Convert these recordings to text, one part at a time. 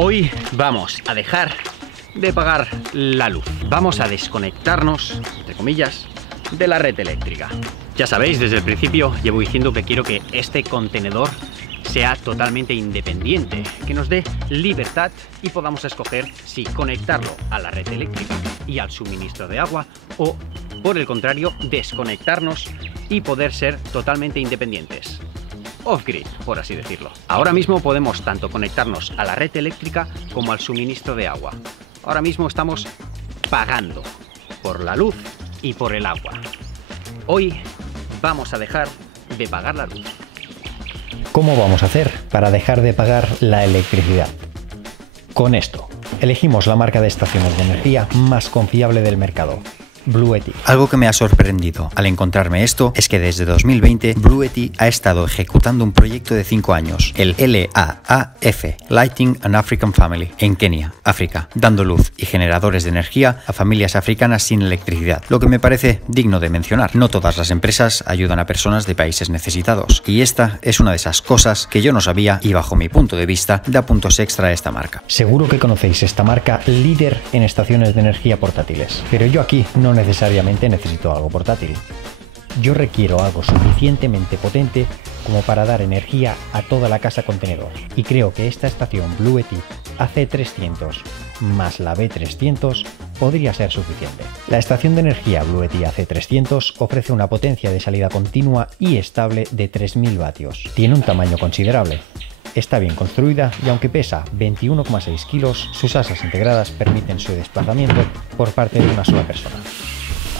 Hoy vamos a dejar de pagar la luz. Vamos a desconectarnos, entre comillas, de la red eléctrica. Ya sabéis, desde el principio llevo diciendo que quiero que este contenedor sea totalmente independiente, que nos dé libertad y podamos escoger si conectarlo a la red eléctrica y al suministro de agua o, por el contrario, desconectarnos y poder ser totalmente independientes. Off-grid, por así decirlo. Ahora mismo podemos tanto conectarnos a la red eléctrica como al suministro de agua. Ahora mismo estamos pagando por la luz y por el agua. Hoy vamos a dejar de pagar la luz. ¿Cómo vamos a hacer para dejar de pagar la electricidad? Con esto, elegimos la marca de estaciones de energía más confiable del mercado, Bluetti. Algo que me ha sorprendido al encontrarme esto es que desde 2020 Bluetti ha estado ejecutando un proyecto de 5 años, el LAAF, Lighting an African Family, en Kenia, África, dando luz y generadores de energía a familias africanas sin electricidad, lo que me parece digno de mencionar. No todas las empresas ayudan a personas de países necesitados, y esta es una de esas cosas que yo no sabía y bajo mi punto de vista da puntos extra a esta marca. Seguro que conocéis esta marca, líder en estaciones de energía portátiles, pero yo aquí no necesariamente necesito algo portátil. Yo requiero algo suficientemente potente como para dar energía a toda la casa contenedor, y creo que esta estación Bluetti AC300 más la B300 podría ser suficiente. La estación de energía Bluetti AC300 ofrece una potencia de salida continua y estable de 3000 vatios. Tiene un tamaño considerable. Está bien construida y aunque pesa 21,6 kilos, sus asas integradas permiten su desplazamiento por parte de una sola persona,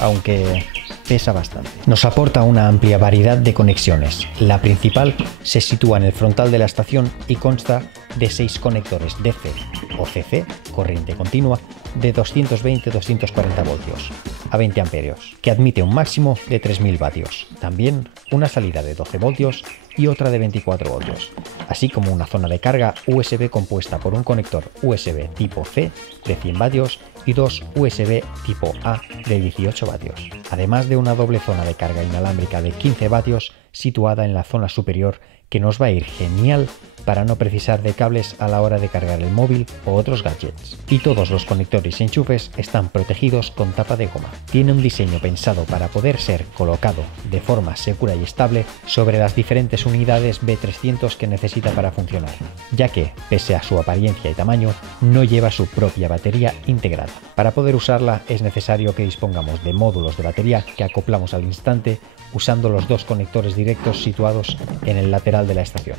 aunque pesa bastante. Nos aporta una amplia variedad de conexiones. La principal se sitúa en el frontal de la estación y consta de 6 conectores DC o CC, corriente continua, de 220-240 voltios a 20 amperios, que admite un máximo de 3000 vatios. También una salida de 12 voltios y otra de 24 voltios, así como una zona de carga USB compuesta por un conector USB tipo C de 100 vatios y 2 USB tipo A de 18 vatios, además de una doble zona de carga inalámbrica de 15 vatios situada en la zona superior, que nos va a ir genial para no precisar de cables a la hora de cargar el móvil o otros gadgets. Y todos los conectores y enchufes están protegidos con tapa de goma. Tiene un diseño pensado para poder ser colocado de forma segura y estable sobre las diferentes unidades B300 que necesita para funcionar, ya que, pese a su apariencia y tamaño, no lleva su propia batería integrada. Para poder usarla es necesario que dispongamos de módulos de batería que acoplamos al instante usando los 2 conectores directos situados en el lateral de la estación.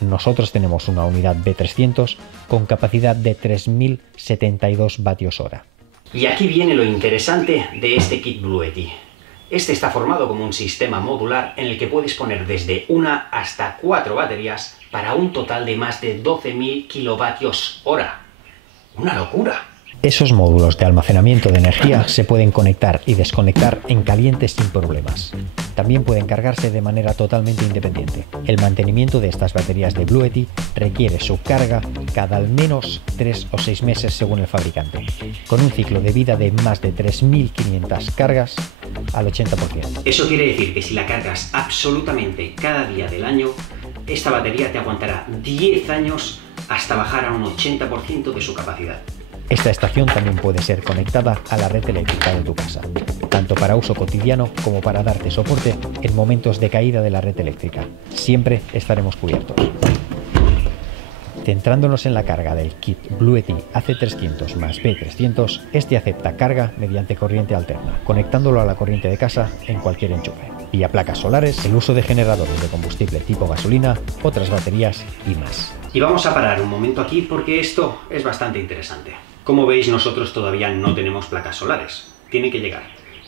Nosotros tenemos una unidad B300 con capacidad de 3072 vatios hora. Y aquí viene lo interesante de este kit Bluetti. Este está formado como un sistema modular en el que puedes poner desde 1 hasta 4 baterías para un total de más de 12.000 kilovatios hora. ¡Una locura! Esos módulos de almacenamiento de energía se pueden conectar y desconectar en caliente sin problemas. También pueden cargarse de manera totalmente independiente. El mantenimiento de estas baterías de Bluetti requiere su carga cada al menos 3 o 6 meses según el fabricante, con un ciclo de vida de más de 3.500 cargas al 80%. Eso quiere decir que si la cargas absolutamente cada día del año, esta batería te aguantará 10 años hasta bajar a un 80% de su capacidad. Esta estación también puede ser conectada a la red eléctrica de tu casa, tanto para uso cotidiano como para darte soporte en momentos de caída de la red eléctrica. Siempre estaremos cubiertos. Centrándonos en la carga del kit Bluetti AC300 más B300, este acepta carga mediante corriente alterna, conectándolo a la corriente de casa en cualquier enchufe, vía placas solares, el uso de generadores de combustible tipo gasolina, otras baterías y más. Y vamos a parar un momento aquí porque esto es bastante interesante. Como veis, nosotros todavía no tenemos placas solares, tiene que llegar.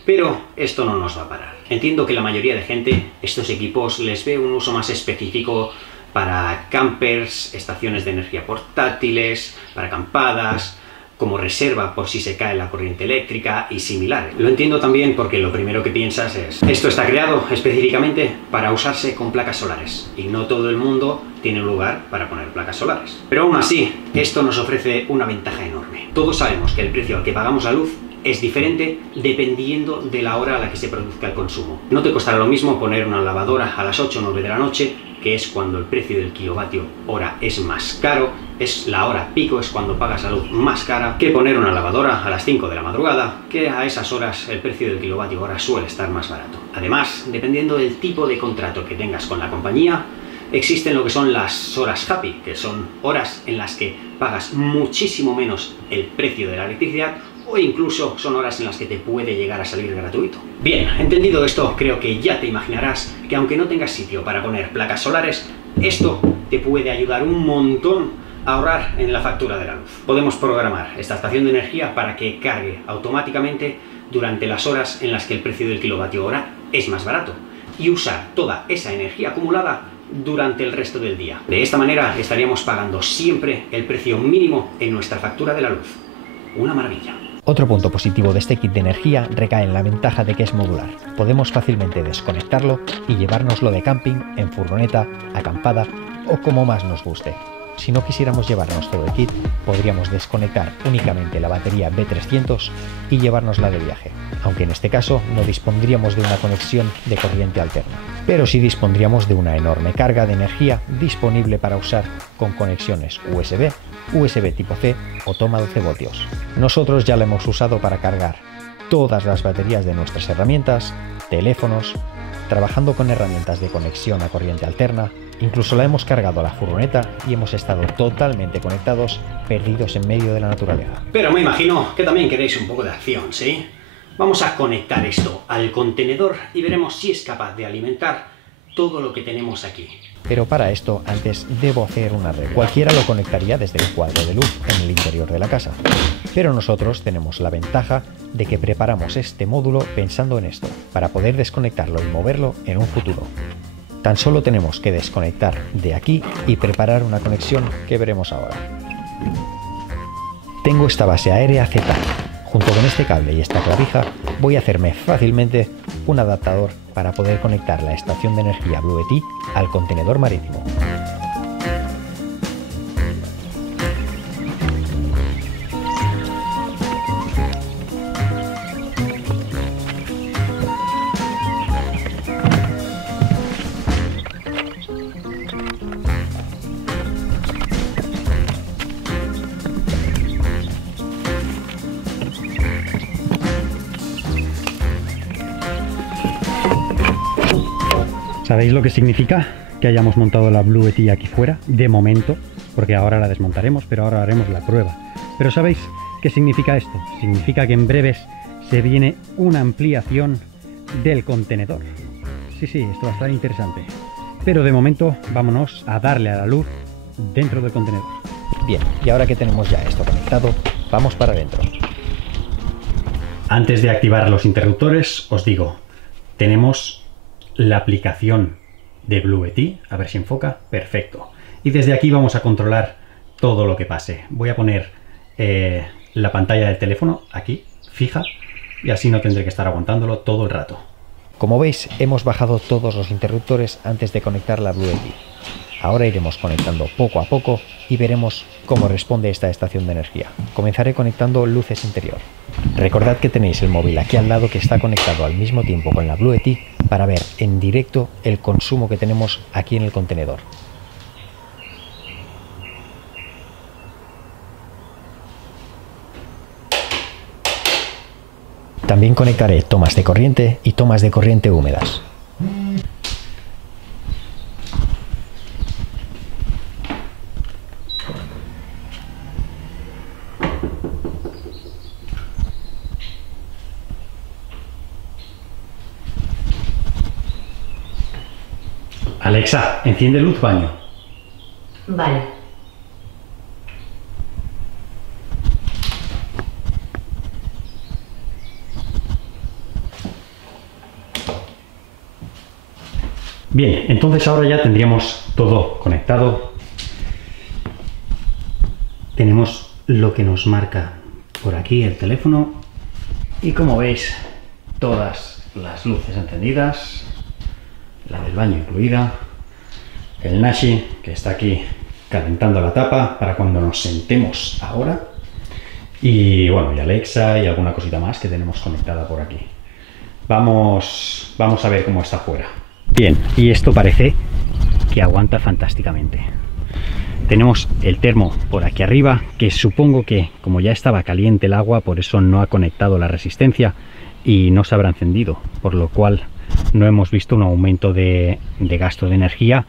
Pero esto no nos va a parar. Entiendo que la mayoría de gente, estos equipos les ve un uso más específico para campers, estaciones de energía portátiles, para acampadas, como reserva por si se cae la corriente eléctrica y similares. Lo entiendo también porque lo primero que piensas es: esto está creado específicamente para usarse con placas solares y no todo el mundo tiene un lugar para poner placas solares. Pero aún así, esto nos ofrece una ventaja enorme. Todos sabemos que el precio al que pagamos la luz es diferente dependiendo de la hora a la que se produzca el consumo. No te costará lo mismo poner una lavadora a las 8 o 9 de la noche, que es cuando el precio del kilovatio hora es más caro, es la hora pico, es cuando pagas la luz más cara, que poner una lavadora a las 5 de la madrugada, que a esas horas el precio del kilovatio hora suele estar más barato. Además, dependiendo del tipo de contrato que tengas con la compañía, existen lo que son las horas happy, que son horas en las que pagas muchísimo menos el precio de la electricidad, o incluso son horas en las que te puede llegar a salir gratuito. Bien, entendido esto, creo que ya te imaginarás que aunque no tengas sitio para poner placas solares, esto te puede ayudar un montón a ahorrar en la factura de la luz. Podemos programar esta estación de energía para que cargue automáticamente durante las horas en las que el precio del kilovatio hora es más barato y usar toda esa energía acumulada durante el resto del día. De esta manera estaríamos pagando siempre el precio mínimo en nuestra factura de la luz. Una maravilla. Otro punto positivo de este kit de energía recae en la ventaja de que es modular. Podemos fácilmente desconectarlo y llevárnoslo de camping, en furgoneta, acampada o como más nos guste. Si no quisiéramos llevarnos todo el kit, podríamos desconectar únicamente la batería B300 y llevárnosla de viaje, aunque en este caso no dispondríamos de una conexión de corriente alterna, pero sí dispondríamos de una enorme carga de energía disponible para usar con conexiones USB, USB tipo C o toma 12 voltios. Nosotros ya la hemos usado para cargar todas las baterías de nuestras herramientas, teléfonos, trabajando con herramientas de conexión a corriente alterna. Incluso la hemos cargado a la furgoneta y hemos estado totalmente conectados, perdidos en medio de la naturaleza. Pero me imagino que también queréis un poco de acción, ¿sí? Vamos a conectar esto al contenedor y veremos si es capaz de alimentar todo lo que tenemos aquí. Pero para esto antes debo hacer una regla. Cualquiera lo conectaría desde el cuadro de luz en el interior de la casa. Pero nosotros tenemos la ventaja de que preparamos este módulo pensando en esto, para poder desconectarlo y moverlo en un futuro. Tan solo tenemos que desconectar de aquí y preparar una conexión que veremos ahora. Tengo esta base aérea Z. Junto con este cable y esta clavija voy a hacerme fácilmente un adaptador para poder conectar la estación de energía Bluetooth al contenedor marítimo. ¿Sabéis lo que significa que hayamos montado la Bluetooth aquí fuera? De momento, porque ahora la desmontaremos, pero ahora haremos la prueba. Pero ¿sabéis qué significa esto? Significa que en breves se viene una ampliación del contenedor. Sí, esto va a estar interesante. Pero de momento, vámonos a darle a la luz dentro del contenedor. Bien, y ahora que tenemos ya esto conectado, vamos para adentro. Antes de activar los interruptores, os digo, tenemos la aplicación de Bluetooth, a ver si enfoca, perfecto. Y desde aquí vamos a controlar todo lo que pase. Voy a poner la pantalla del teléfono aquí, fija, y así no tendré que estar aguantándolo todo el rato. Como veis, hemos bajado todos los interruptores antes de conectar la Bluetooth. Ahora iremos conectando poco a poco y veremos cómo responde esta estación de energía. Comenzaré conectando luces interior. Recordad que tenéis el móvil aquí al lado que está conectado al mismo tiempo con la Bluetooth para ver en directo el consumo que tenemos aquí en el contenedor. También conectaré tomas de corriente y tomas de corriente húmedas. Alexa, enciende luz baño. Vale. Bien, entonces ahora ya tendríamos todo conectado. Tenemos lo que nos marca por aquí el teléfono y como veis todas las luces encendidas, la del baño incluida, el Nashi que está aquí calentando la tapa para cuando nos sentemos ahora Y bueno, y Alexa y alguna cosita más que tenemos conectada por aquí. Vamos a ver cómo está fuera. Bien, y esto parece que aguanta fantásticamente. Tenemos el termo por aquí arriba, que supongo que como ya estaba caliente el agua, por eso no ha conectado la resistencia y no se habrá encendido, por lo cual no hemos visto un aumento de gasto de energía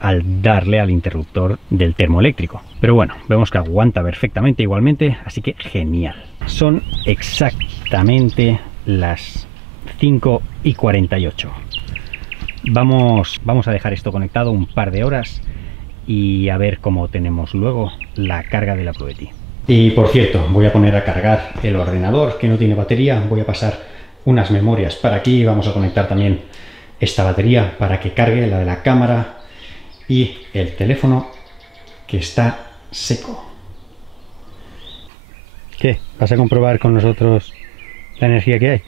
al darle al interruptor del termoeléctrico. Pero bueno, vemos que aguanta perfectamente igualmente, así que genial. Son exactamente las 5:48. Vamos a dejar esto conectado un par de horas y a ver cómo tenemos luego la carga de la Blue Yeti. Y por cierto, voy a poner a cargar el ordenador que no tiene batería. Voy a pasar unas memorias para aquí. Vamos a conectar también esta batería para que cargue la de la cámara y el teléfono que está seco. ¿Qué? ¿Vas a comprobar con nosotros la energía que hay?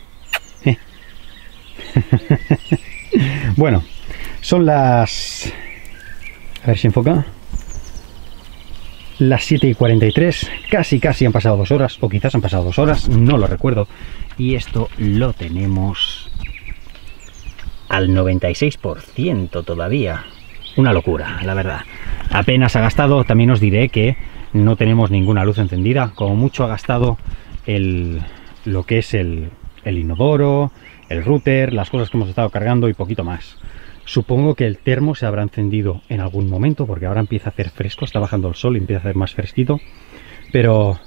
Bueno, son las... A ver si enfoca. Las 7:43, casi han pasado 2 horas, o quizás han pasado 2 horas, no lo recuerdo. Y esto lo tenemos al 96% todavía. Una locura, la verdad. Apenas ha gastado. También os diré que no tenemos ninguna luz encendida. Como mucho ha gastado lo que es el inodoro, el router, las cosas que hemos estado cargando y poquito más. Supongo que el termo se habrá encendido en algún momento, porque ahora empieza a hacer fresco, está bajando el sol y empieza a hacer más fresquito. Pero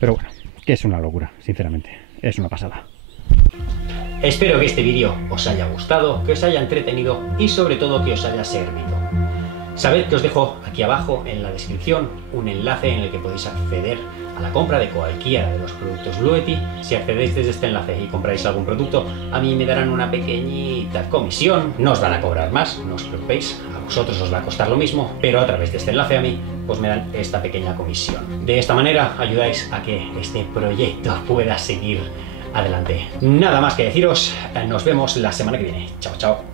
bueno, que es una locura, sinceramente. Es una pasada. Espero que este vídeo os haya gustado, que os haya entretenido y sobre todo que os haya servido. Sabed que os dejo aquí abajo en la descripción un enlace en el que podéis acceder a la compra de cualquiera de los productos Blue Yeti. Si accedéis desde este enlace y compráis algún producto, a mí me darán una pequeñita comisión. No os van a cobrar más, no os preocupéis, a vosotros os va a costar lo mismo, pero a través de este enlace a mí pues me dan esta pequeña comisión. De esta manera ayudáis a que este proyecto pueda seguir adelante. Nada más que deciros, nos vemos la semana que viene. Chao, chao.